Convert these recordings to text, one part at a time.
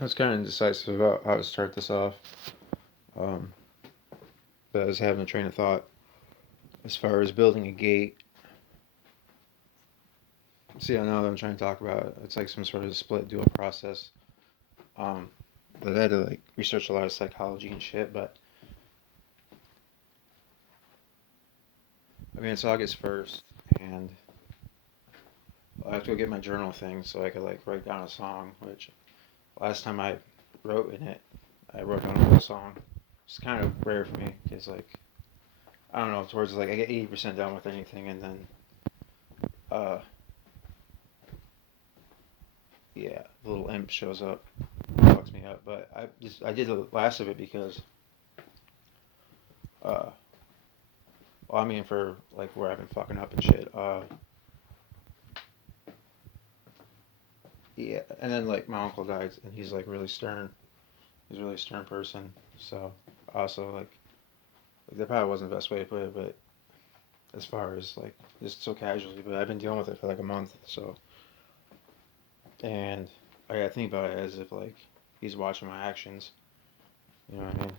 I was kind of indecisive about how to start this off, um, but I was having a train of thought as far as building a gate. See, I know what I'm trying to talk about. It's like some sort of split dual process. Um, but I had to like research a lot of psychology and shit. But I mean, it's August 1st, and I have to go get my journal thing so I could like write down a song. Which last time I wrote in it, I wrote down a whole song. It's kind of rare for me because like I don't know, towards like I get 80% done with anything, and then uh yeah, the little imp shows up, fucks me up. But I did the last of it because uh well, I mean for like where I've been fucking up and shit. Yeah, and then like my uncle died, and he's like really stern. He's a really stern person. So also like that probably wasn't the best way to put it, but as far as like just so casually, but I've been dealing with it for like a month. So and I gotta think about it as if like he's watching my actions. You know what I mean?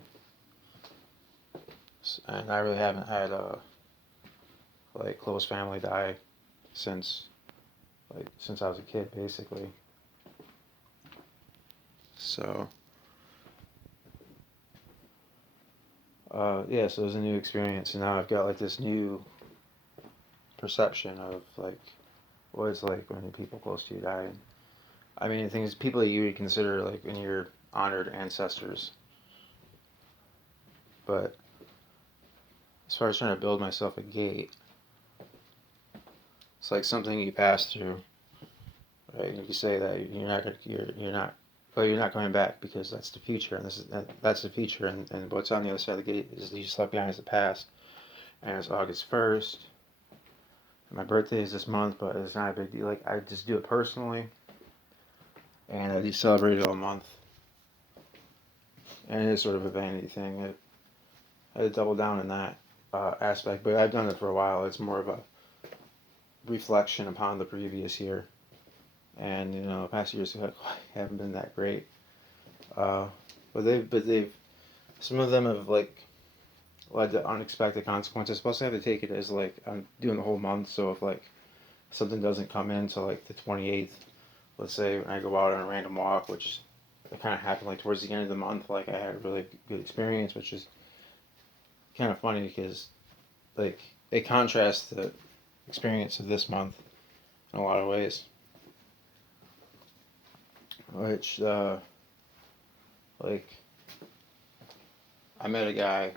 And I really haven't had a like close family die since since I was a kid, basically. So yeah, so it was a new experience, and now I've got like this new perception of like what it's like when people close to you die. And, I mean, the thing is, people that you would consider like when you're honored ancestors, but as far as trying to build myself a gate, it's like something you pass through, right? You say that you're not well, you're not coming back because that's the future, and that's the future, and what's on the other side of the gate is you just left behind is the past. And it's August 1st. My birthday is this month, but it's not a big deal. Like I just do it personally, and I do celebrate it all month. And it is sort of a vanity thing. I had to double down in that aspect, but I've done it for a while. It's more of a reflection upon the previous year, and you know, past years haven't been that great. Uh, but they've some of them have like led to unexpected consequences. Plus, I have to take it as like I'm doing the whole month. So if like something doesn't come in until like the 28th, let's say when I go out on a random walk, which it kind of happened like towards the end of the month, like I had a really good experience, which is kind of funny because like it contrasts the experience of this month in a lot of ways. Which like I met a guy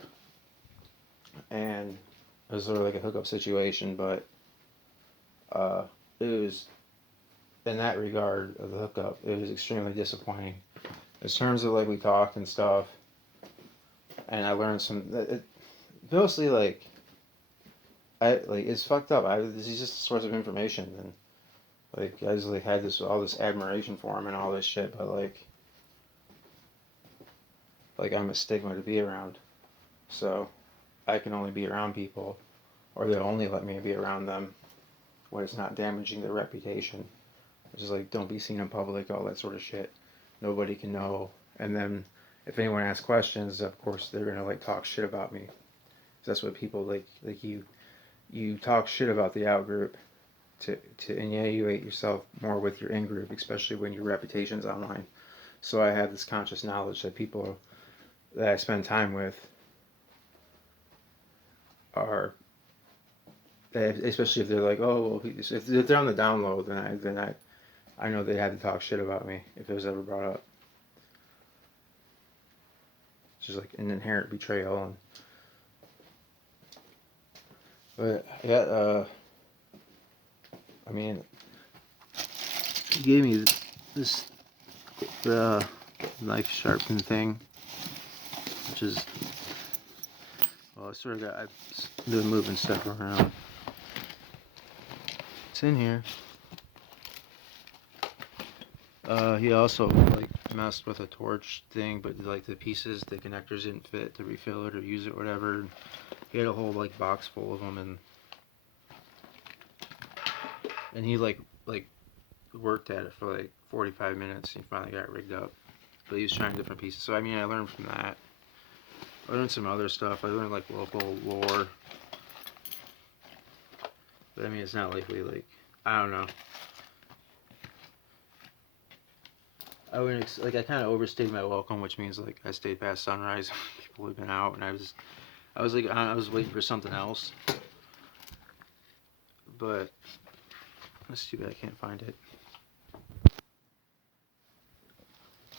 and it was sort of like a hookup situation, but uh, it was in that regard of the hookup, it was extremely disappointing. In terms of like we talked and stuff, and I learned some. Mostly like I like it's fucked up. This is just a source of information, and like I just like had this all this admiration for him and all this shit, but like I'm a stigma to be around, so I can only be around people, or they'll only let me be around them when it's not damaging their reputation. It's just like don't be seen in public, all that sort of shit. Nobody can know, and then if anyone asks questions, of course they're gonna like talk shit about me. That's what people like you talk shit about the out group to evaluate yourself more with your in group, especially when your reputation's online. So I have this conscious knowledge that people that I spend time with are, especially if they're like, oh, well, if they're on the down low, then I know they had to talk shit about me if it was ever brought up. It's just like an inherent betrayal. But yeah, I mean, he gave me this knife sharpened thing, which is well, I sort of got I've been moving stuff around. It's in here. He also like messed with a torch thing, but like the pieces, the connectors didn't fit to refill it or use it, or whatever. He had a whole like box full of them, and he like worked at it for like 45 minutes. And he finally got rigged up. but he was trying different pieces. So I mean, I learned from that. I learned some other stuff. I learned like local lore, but I mean, it's not likely like I don't know. I wouldn't like I kind of overstayed my welcome, which means like I stayed past sunrise. People had been out, and I was like I was waiting for something else, but that's too bad I can't find it.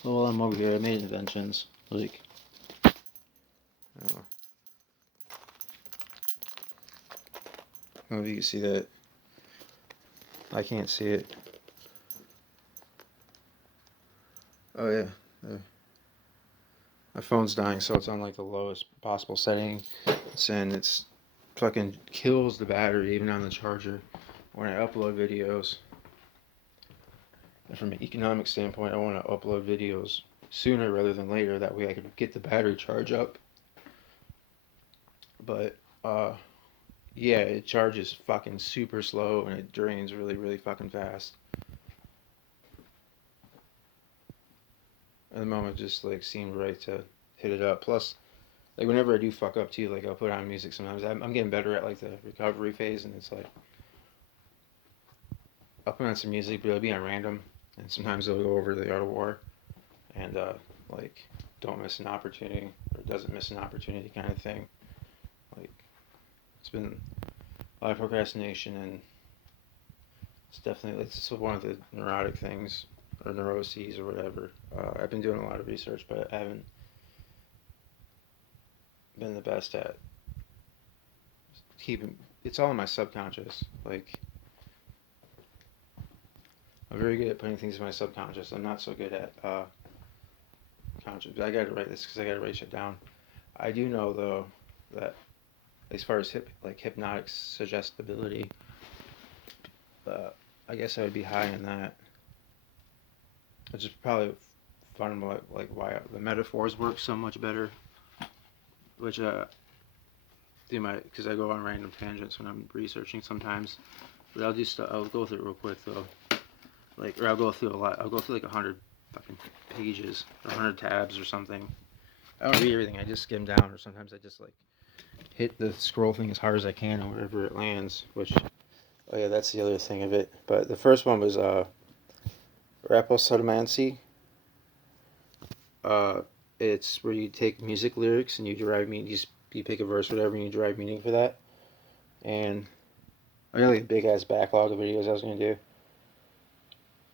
Well, while I'm over here, I made inventions like. I don't know if you can see that. I can't see it. Oh yeah. My phone's dying, so it's on like the lowest possible setting. It's fucking kills the battery even on the charger when I upload videos. And from an economic standpoint, I want to upload videos sooner rather than later. That way I can get the battery charge up. But yeah, it charges fucking super slow and it drains really, really fucking fast. At the moment, just like seemed right to hit it up. Plus, like whenever I do fuck up too, like I'll put on music sometimes. I'm getting better at like the recovery phase, and it's like I'll put on some music, but it'll be on random, and sometimes it'll go over the Art of War, and like don't miss an opportunity or doesn't miss an opportunity kind of thing. Like it's been a lot of procrastination, and it's definitely it's one of the neurotic things or neuroses or whatever. I've been doing a lot of research, but I haven't been the best at keeping. It's all in my subconscious. Like I'm very good at putting things in my subconscious. I'm not so good at conscious. I gotta write this because I gotta write shit down. I do know though that as far as hypnotic suggestibility, I guess I would be high in that. Which is probably fun, like why the metaphors work so much better. Which because I go on random tangents when I'm researching sometimes. But I'll do stuff. I'll go through it real quick though. Or I'll go through a lot. I'll go through like 100 fucking pages or 100 tabs or something. I don't read everything. I just skim down, or sometimes I just like hit the scroll thing as hard as I can, or wherever it lands. Which, oh yeah, that's the other thing of it. But the first one was Rhapsodomancy. It's where you take music lyrics and you derive meaning. You pick a verse, whatever, and you derive meaning for that. And I got like a big ass backlog of videos I was gonna do.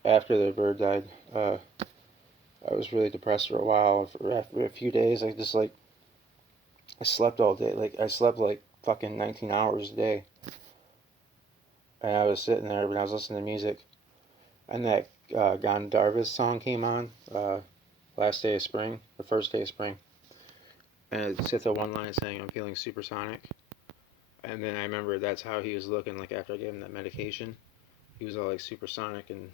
After the bird died, I was really depressed for a while. After a few days, I just like I slept all day. Like I slept like fucking 19 hours a day. And I was sitting there when I was listening to music, and that Gandharva's song came on, last day of spring, the first day of spring, and it's just the one line saying I'm feeling supersonic. And then I remember that's how he was looking like after I gave him that medication. He was all like supersonic, and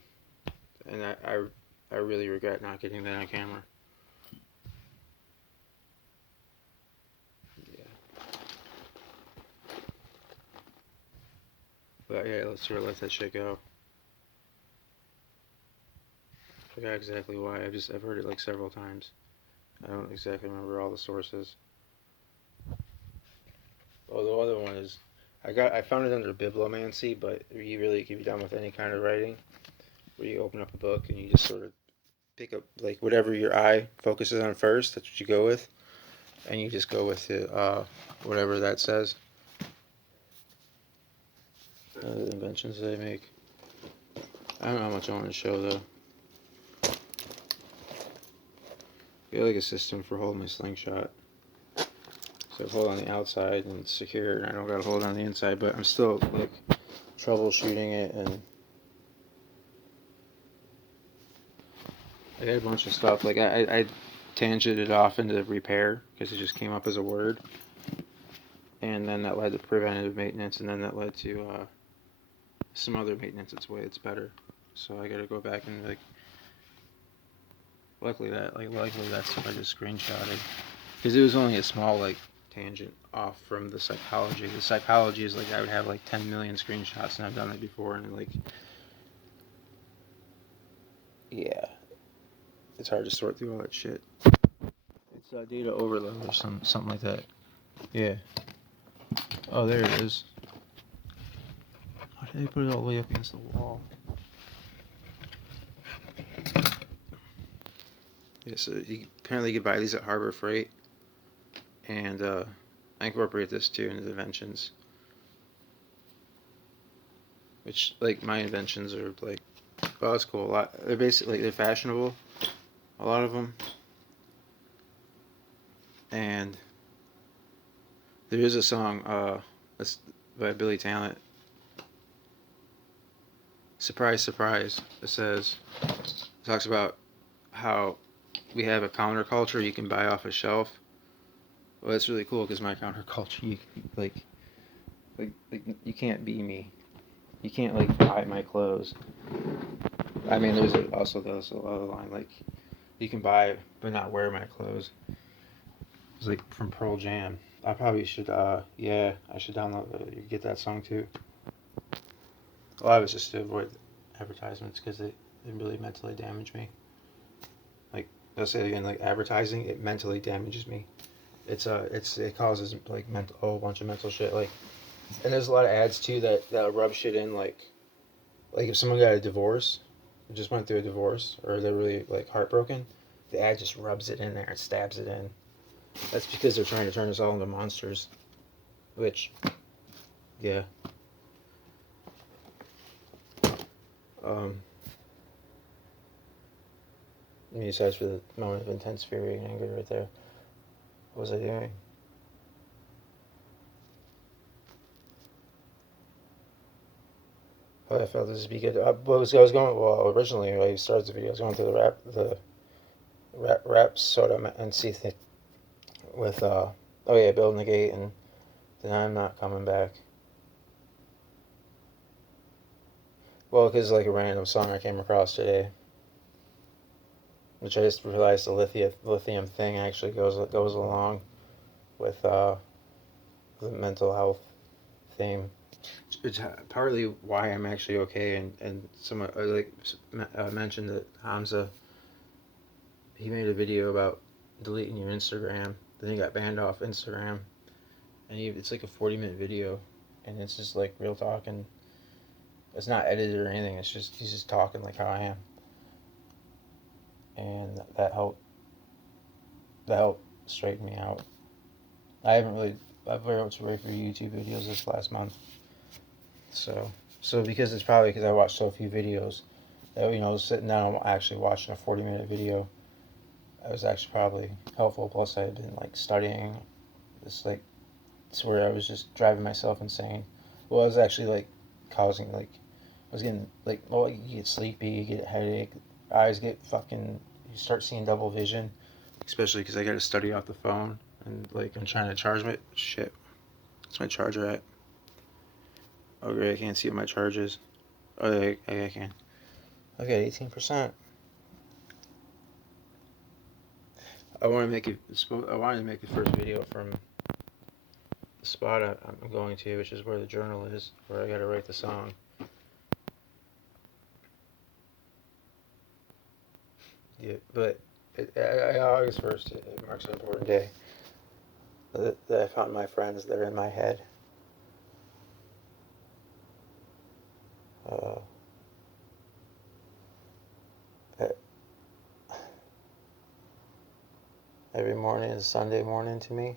I really regret not getting that on camera. Yeah. But yeah, let's sort of let that shit go. I forgot exactly why. I've heard it like several times. I don't exactly remember all the sources. Oh, the other one is I found it under bibliomancy, but you really can be done with any kind of writing, where you open up a book and you just sort of pick up like whatever your eye focuses on first. That's what you go with, and you just go with it, whatever that says. The inventions they make. I don't know how much I want to show though. I got like a system for holding my slingshot. So I hold on the outside and it's secure, and I don't gotta hold on the inside, but I'm still like troubleshooting it, and I got a bunch of stuff. Like I tangented off into repair because it just came up as a word, and then that led to preventative maintenance, and then that led to some other maintenance. It's better. So I gotta go back and like. Luckily that's what I just screenshotted, because it was only a small like tangent off from the psychology. The psychology is like I would have like 10 million screenshots, and I've done that before, and like yeah, it's hard to sort through all that shit. It's data overload or something like that. Yeah. Oh, there it is. Why did they put it all the way up against the wall? Yeah, so apparently you can buy these at Harbor Freight. And I incorporate this too into the inventions. Which, like, my inventions are like, oh, that's cool. A lot. They're basically, they're fashionable. A lot of them. And there is a song that's by Billy Talent. Surprise, surprise. It talks about how we have a counterculture you can buy off a shelf. Well, that's really cool because my counterculture, you like you can't be me. You can't like buy my clothes. I mean, there's also the other line like you can buy but not wear my clothes. It's like from Pearl Jam. I probably should. Yeah, I should download get that song too. A lot of it's just to avoid advertisements because it really mentally damage me. Like I'll say it again, like advertising, it mentally damages me. It causes like a whole bunch of mental shit. Like, and there's a lot of ads too that rub shit in like if someone got a divorce, just went through a divorce, or they're really like heartbroken, the ad just rubs it in there and stabs it in. That's because they're trying to turn us all into monsters. Which, yeah. Besides for the moment of intense fury and anger right there. What was I doing? Oh, I felt this would be good. I was going, well, originally when I started the video, I was going through the Rhapsodomancy thing with, oh yeah, building the gate, and then I'm not coming back. Well, because like a random song I came across today, which I just realized the lithium thing actually goes along with the mental health theme. It's partly why I'm actually okay, and someone mentioned that Hamza, he made a video about deleting your Instagram. Then he got banned off Instagram, and it's like a 40-minute video, and it's just like real talk, and it's not edited or anything. It's just he's just talking like how I am, and that helped straighten me out. I've very much waited for YouTube videos this last month. So because it's probably because I watched so few videos that, sitting down and actually watching a 40-minute video, it was actually probably helpful. Plus, I had been like studying. It's where I was just driving myself insane. Well, I was actually like causing I was getting you get sleepy, you get a headache, eyes get fucking, you start seeing double vision, especially because I got to study off the phone and I'm trying to charge my shit. What's my charger at? Oh great, I can't see what my charge is. Oh yeah, I can. Okay, 18%. I wanted to make the first video from the spot I'm going to, which is where the journal is, where I got to write the song. Yeah, but August 1st, it marks an important day that I found my friends that are in my head. Every morning is Sunday morning to me.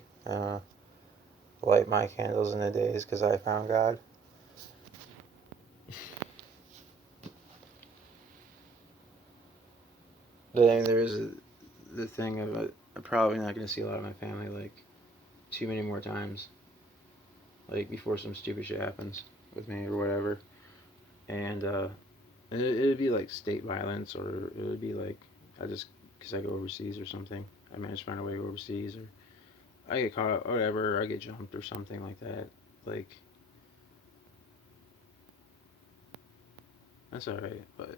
Light my candles in the days because I found God. But I mean, there is the thing of I'm probably not going to see a lot of my family too many more times. Before some stupid shit happens with me or whatever. And it'd be state violence, or it would be because I go overseas or something. I manage to find a way to go overseas, or I get caught up, whatever, or I get jumped or something like that. That's alright, but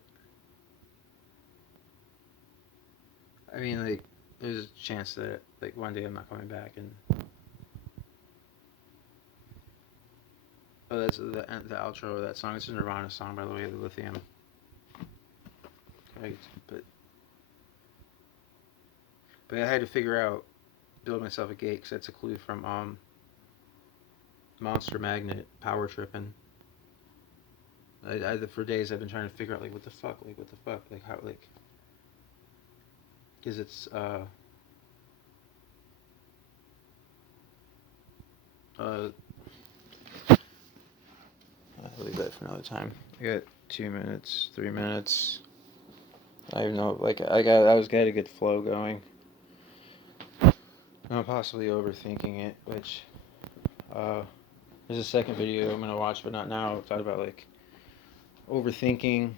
I mean, there's a chance that one day I'm not coming back, and oh, that's the outro of that song. It's a Nirvana song, by the way, the Lithium. But, But I had to figure out, build myself a gate, because that's a clue from Monster Magnet Power Tripping. For days I've been trying to figure out, like, what the fuck, like, how, like, because it's, I'll leave that for another time. I got 2 minutes, 3 minutes. I don't know, like, I was getting a good flow going. I'm possibly overthinking it, which, there's a second video I'm gonna watch, but not now. Talk about, like, overthinking,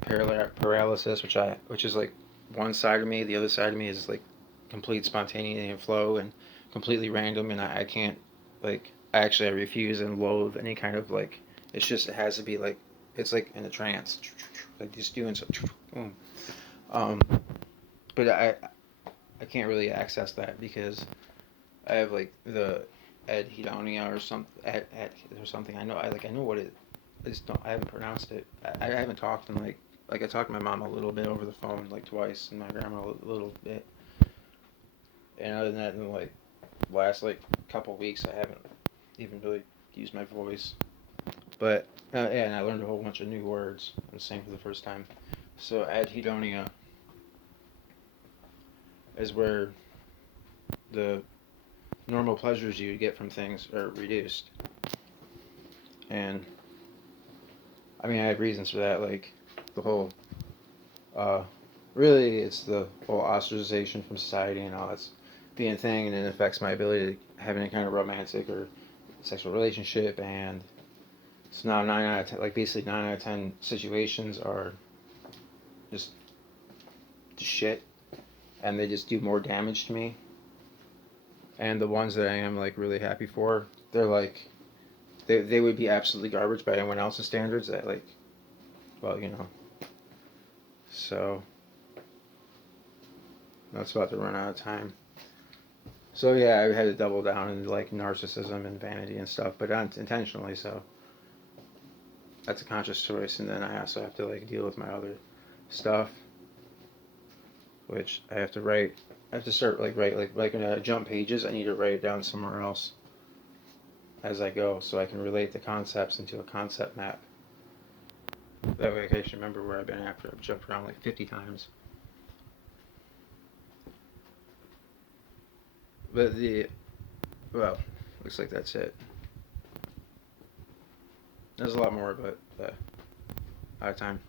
paralysis, which is like one side of me. The other side of me is like complete spontaneity and flow and completely random, and I can't, like, I refuse and loathe any kind of, like, it's just, it has to be like, it's like in a trance, like just doing so. Um, but I can't really access that because I have, like, the hedonia or something. I know, I know what it. I just don't. I haven't pronounced it. I haven't talked in, like I talked to my mom a little bit over the phone, like twice, and my grandma a little bit. And other than that, in the, like, last, like, couple weeks, I haven't even really used my voice. But yeah, and I learned a whole bunch of new words. I'm saying for the first time. So adhedonia is where the normal pleasures you get from things are reduced. And I mean, I have reasons for that, like the whole, really, it's the whole ostracization from society and all that's being a thing, and it affects my ability to have any kind of romantic or sexual relationship. And so now 9 out of 10, like basically 9 out of 10 situations are just shit, and they just do more damage to me. And the ones that I am, like, really happy for, they're like, they would be absolutely garbage by anyone else's standards. That, like, well, you know. So that's about to run out of time. So yeah, I had to double down into, like, narcissism and vanity and stuff, but not intentionally. So that's a conscious choice, and then I also have to, like, deal with my other stuff, which I have to write. I have to start, like, write, like when I jump pages, I need to write it down somewhere else as I go, so I can relate the concepts into a concept map. That way I can remember where I've been after I've jumped around like 50 times. But well, looks like that's it. There's a lot more, but out of time.